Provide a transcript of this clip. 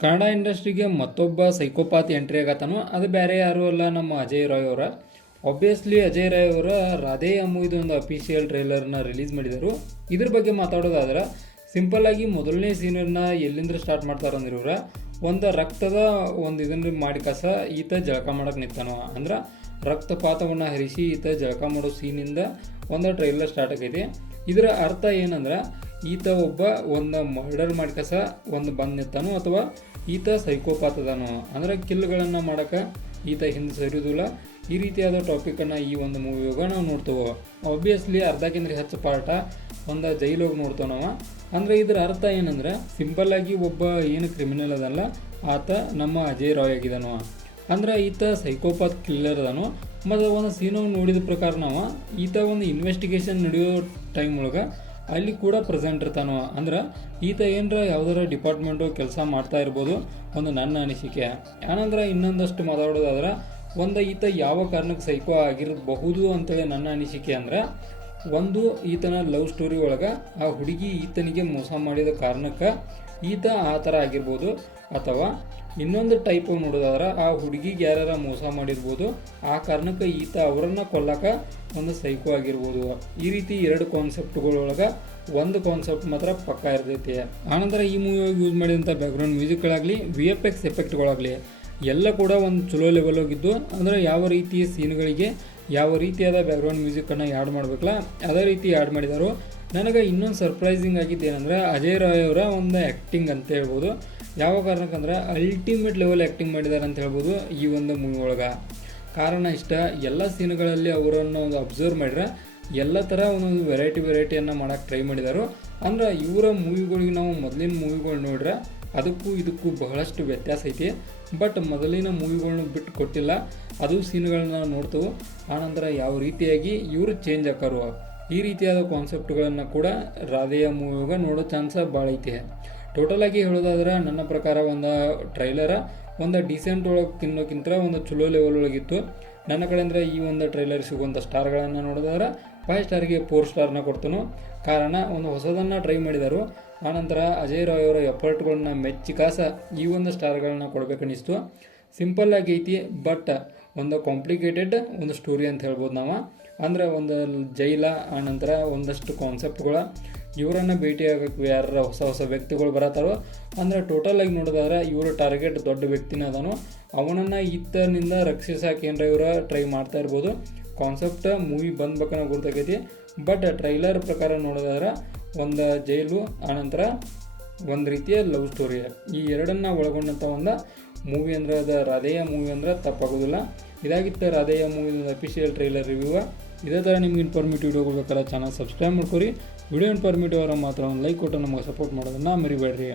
ಕನ್ನಡ ಇಂಡಸ್ಟ್ರಿಗೆ ಮತ್ತೊಬ್ಬ psychopath entry ಆಗತ್ತಾನು. ಅದು ಬೇರೆ ಯಾರು ಅಲ್ಲ, ನಮ್ಮ ಅಜಯ್ ರಾಯ್ ಅವರ. ಆಬ್ವಿಯಸ್ಲಿ ಅಜಯ್ ರಾಯ್ ಅವರ ರಾಧೆ ಅಮ್ಮುದು ಒಂದು ಅಫಿಷಿಯಲ್ ಟ್ರೈಲರ್ನ ರಿಲೀಸ್ ಮಾಡಿದರು. ಇದ್ರ ಬಗ್ಗೆ ಮಾತಾಡೋದಾದ್ರೆ ಸಿಂಪಲ್ ಆಗಿ ಮೊದಲನೇ ಸೀನನ್ನ ಎಲ್ಲಿಂದ ಸ್ಟಾರ್ಟ್ ಮಾಡ್ತಾರಂದ್ರೆ ಇವ್ರ ಒಂದು ರಕ್ತದ ಒಂದು ಇದನ್ನ ಮಾಡಿ ಕಸ ಈತ ಜಳಕ ಮಾಡಕ್ಕೆ ನಿಂತಾನು. ಅಂದ್ರೆ ರಕ್ತಪಾತವನ್ನು ಹರಿಸಿ ಈತ ಜಳಕ ಮಾಡೋ ಸೀನಿಂದ ಒಂದು ಟ್ರೈಲರ್ ಸ್ಟಾರ್ಟ್ ಆಗೈತಿ. ಇದರ ಅರ್ಥ ಏನಂದ್ರೆ ಈತ ಒಬ್ಬ ಒಂದು ಮರ್ಡರ್ ಮಾಡ್ಕಸ ಒಂದು ಬಂದು ನಿಂತಾನು, ಅಥವಾ ಈತ ಸೈಕೋಪಾತ್ ಅದಾನು, ಅಂದ್ರೆ ಕಿಲ್ಗಳನ್ನು ಮಾಡೋಕೆ ಈತ ಹಿಂದೆ ಸರಿಯೋದಿಲ್ಲ. ಈ ರೀತಿಯಾದ ಟಾಪಿಕನ್ನು ಈ ಒಂದು ಮೂವಿಯಾಗ ನಾವು ನೋಡ್ತೇವೆ. ಆಬ್ವಿಯಸ್ಲಿ ಅರ್ಧಕ್ಕಿಂತ ಹೆಚ್ಚು ಪಾರ್ಟ ಒಂದು ಜೈಲೋಗಿ ನೋಡ್ತೇವೆ ನಾವು. ಅಂದರೆ ಇದರ ಅರ್ಥ ಏನಂದ್ರೆ ಸಿಂಪಲ್ ಆಗಿ ಒಬ್ಬ ಏನು ಕ್ರಿಮಿನಲ್ ಅದಲ್ಲ ಆತ ನಮ್ಮ ಅಜಯ್ ರಾಯ್ ಆಗಿದ್ದಾನು. ಅಂದ್ರೆ ಈತ ಸೈಕೋಪಾತ್ ಕಿಲ್ಲರ್ ಅದಾನು. ಮತ್ತು ಒಂದು ಸೀನು ನೋಡಿದ ಪ್ರಕಾರ ನಾವು ಈತ ಒಂದು ಇನ್ವೆಸ್ಟಿಗೇಷನ್ ನಡೆಯೋ ಟೈಮ್ ಒಳಗೆ ಅಲ್ಲಿ ಕೂಡ ಪ್ರೆಸೆಂಟ್ ಇರ್ತಾನೋ. ಅಂದ್ರೆ ಈತ ಏನರ ಯಾವ್ದಾರ ಡಿಪಾರ್ಟ್ಮೆಂಟು ಕೆಲಸ ಮಾಡ್ತಾ ಇರ್ಬೋದು, ಒಂದು ನನ್ನ ಅನಿಸಿಕೆ. ಆನಂತರ ಇನ್ನೊಂದಷ್ಟು ಮಾತಾಡೋದಾದ್ರೆ ಒಂದು ಈತ ಯಾವ ಕಾರಣಕ್ಕೆ ಸೈಕೋ ಆಗಿರಬಹುದು ಅಂತೇಳಿ ನನ್ನ ಅನಿಸಿಕೆ. ಅಂದ್ರೆ ಒಂದು ಈತನ ಲವ್ ಸ್ಟೋರಿ ಒಳಗೆ ಆ ಹುಡುಗಿ ಈತನಿಗೆ ಮೋಸ ಮಾಡಿದ ಕಾರಣಕ್ಕೆ ಈತ ಆ ಥರ ಆಗಿರ್ಬೋದು, ಅಥವಾ ಇನ್ನೊಂದು ಟೈಪ್ ನೋಡೋದಾದ್ರೆ ಆ ಹುಡುಗಿಗೆ ಯಾರ ಮೋಸ ಮಾಡಿರ್ಬೋದು, ಆ ಕಾರಣಕ್ಕೆ ಈತ ಅವರನ್ನು ಕೊಲ್ಲಕ್ಕೆ ಒಂದು ಸೈಕೋ ಆಗಿರ್ಬೋದು. ಈ ರೀತಿ ಎರಡು ಕಾನ್ಸೆಪ್ಟ್ಗಳೊಳಗೆ ಒಂದು ಕಾನ್ಸೆಪ್ಟ್ ಮಾತ್ರ ಪಕ್ಕ ಇರ್ತೈತಿ. ಆನಂತರ ಈ ಮೂವಿಯಾಗಿ ಯೂಸ್ ಮಾಡಿದಂಥ ಬ್ಯಾಕ್ಗ್ರೌಂಡ್ ಮ್ಯೂಸಿಕ್ಗಳಾಗಲಿ VFX ಎಫೆಕ್ಟ್ಗಳಾಗಲಿ ಎಲ್ಲ ಕೂಡ ಒಂದು ಚಲೋ ಲೆವೆಲ್ ಹೋಗಿದ್ದು. ಅಂದರೆ ಯಾವ ರೀತಿ ಸೀನ್ಗಳಿಗೆ ಯಾವ ರೀತಿಯಾದ ಬ್ಯಾಕ್ಗ್ರೌಂಡ್ ಮ್ಯೂಸಿಕನ್ನು ಆ್ಯಡ್ ಮಾಡಬೇಕಲ್ಲ ಅದೇ ರೀತಿ ಆ್ಯಡ್ ಮಾಡಿದರು. ನನಗೆ ಇನ್ನೊಂದು ಸರ್ಪ್ರೈಸಿಂಗ್ ಆಗಿದ್ದೇನೆಂದರೆ ಅಜಯ್ ರಾಯ್ ಅವರ ಒಂದು ಆ್ಯಕ್ಟಿಂಗ್ ಅಂತ ಹೇಳ್ಬೋದು. ಯಾವ ಕಾರಣಕ್ಕಂದ್ರೆ ಅಲ್ಟಿಮೇಟ್ ಲೆವೆಲ್ ಆ್ಯಕ್ಟಿಂಗ್ ಮಾಡಿದ್ದಾರೆ ಅಂತ ಹೇಳ್ಬೋದು ಈ ಒಂದು ಮೂವಿ ಒಳಗೆ. ಕಾರಣ ಇಷ್ಟ, ಎಲ್ಲ ಸೀನ್ಗಳಲ್ಲಿ ಅವರನ್ನು ಒಂದು ಅಬ್ಸರ್ವ್ ಮಾಡಿದ್ರೆ ಎಲ್ಲ ಥರ ಒಂದೊಂದು ವೆರೈಟಿಯನ್ನು ಮಾಡೋಕ್ಕೆ ಟ್ರೈ ಮಾಡಿದರು. ಅಂದ್ರೆ ಇವರ ಮೂವಿಗಳಿಗೆ ನಾವು ಮೊದಲಿನ ಮೂವಿಗಳು ನೋಡ್ರೆ ಅದಕ್ಕೂ ಇದಕ್ಕೂ ಬಹಳಷ್ಟು ವ್ಯತ್ಯಾಸ ಐತಿ. ಬಟ್ ಮೊದಲಿನ ಮೂವಿಗಳನ್ನ ಬಿಟ್ಟು ಕೊಟ್ಟಿಲ್ಲ, ಅದು ಸೀನ್ಗಳನ್ನ ನೋಡ್ತೇವೆ. ಆನಂತರ ಯಾವ ರೀತಿಯಾಗಿ ಇವರು ಚೇಂಜ್ ಆಕಾರು, ಈ ರೀತಿಯಾದ ಕಾನ್ಸೆಪ್ಟ್ಗಳನ್ನು ಕೂಡ ರಾಧೆಯ ಮೂವಿಯಾಗ ನೋಡೋ ಚಾನ್ಸ ಭಾಳ ಐತಿ. ಟೋಟಲಾಗಿ ಹೇಳೋದಾದ್ರೆ ನನ್ನ ಪ್ರಕಾರ ಒಂದು ಟ್ರೈಲರ ಒಂದು ಡೀಸೆಂಟ್ ಒಳಗೆ ತಿನ್ನೋಕ್ಕಿಂತ ಒಂದು ಚಲೋ ಲೆವೆಲ್ ಒಳಗಿತ್ತು ನನ್ನ ಕಡೆ. ಅಂದರೆ ಈ ಒಂದು ಟ್ರೈಲರ್ ಸಿಗುವಂಥ ಸ್ಟಾರ್ಗಳನ್ನು ನೋಡಿದ್ರೆ 5 ಸ್ಟಾರ್ಗೆ 4 ಸ್ಟಾರ್ನ ಕೊಡ್ತಾನು. ಕಾರಣ ಒಂದು ಹೊಸದನ್ನು ಟ್ರೈ ಮಾಡಿದರು. ಆನಂತರ ಅಜಯ್ ರಾಯ್ ಅವರ ಎಫರ್ಟ್ಗಳನ್ನ ಮೆಚ್ಚಿ ಕಾಸ ಈ ಒಂದು ಸ್ಟಾರ್ಗಳನ್ನ ಕೊಡ್ಬೇಕನ್ನಿಸ್ತು. ಸಿಂಪಲ್ ಆಗಿ ಐತಿ, ಬಟ್ ಒಂದು ಕಾಂಪ್ಲಿಕೇಟೆಡ್ ಒಂದು ಸ್ಟೋರಿ ಅಂತ ಹೇಳ್ಬೋದು ನಾವು. ಅಂದರೆ ಒಂದು ಜೈಲ, ಆನಂತರ ಒಂದಷ್ಟು ಕಾನ್ಸೆಪ್ಟ್ಗಳ ಇವರನ್ನು ಭೇಟಿಯಾಗಕ್ಕೆ ಯಾರ ಹೊಸ ವ್ಯಕ್ತಿಗಳು ಬರತ್ತಾರೋ. ಅಂದರೆ ಟೋಟಲಾಗಿ ನೋಡಿದ್ರೆ ಇವರ ಟಾರ್ಗೆಟ್ ದೊಡ್ಡ ವ್ಯಕ್ತಿನ ಅದನ್ನು, ಅವನನ್ನು ಈತನಿಂದ ರಕ್ಷಿಸಕ್ಕೆ ಏನರ ಇವರ ಟ್ರೈ ಮಾಡ್ತಾ ಇರ್ಬೋದು. ಕಾನ್ಸೆಪ್ಟ್ ಮೂವಿ ಬಂದ್ಬೇಕನ್ನೋ ಗುರ್ತಾಗೈತಿ. ಬಟ್ ಟ್ರೈಲರ್ ಪ್ರಕಾರ ನೋಡೋದಾದ್ರೆ ಒಂದು ಜೈಲು, ಆನಂತರ ಒಂದು ರೀತಿಯ ಲವ್ ಸ್ಟೋರಿ, ಈ ಎರಡನ್ನು ಒಳಗೊಂಡಂಥ ಒಂದು ಮೂವಿ ಅಂದರೆ ಅದು ರಾಧೆಯ ಮೂವಿ ಅಂದರೆ ತಪ್ಪಾಗೋದಿಲ್ಲ. ಇದಾಗಿತ್ತು ರಾಧೆಯ ಮೂವಿ ಅಫಿಷಿಯಲ್ ಟ್ರೈಲರ್ ರಿವ್ಯೂ. ಇದೇ ಥರ ನಿಮ್ಗೆ ಇನ್ಫಾರ್ಮೇಟಿವ್ ವಿಡಿಯೋಗಳು ಬೇಕಾದ್ರೆ ಚಾನಲ್ ಸಬ್ಸ್ಕ್ರೈಬ್ ಮಾಡ್ಕೊರಿ. ವಿಡಿಯೋ ಇನ್ಫಾರ್ಮೇಟಿವ್ ಅವರ ಮಾತ್ರ ಒಂದು ಲೈಕ್ ಕೊಟ್ಟು ನಮಗೆ ಸಪೋರ್ಟ್ ಮಾಡೋದನ್ನು ಮರಿಬೇಡ್ರಿ.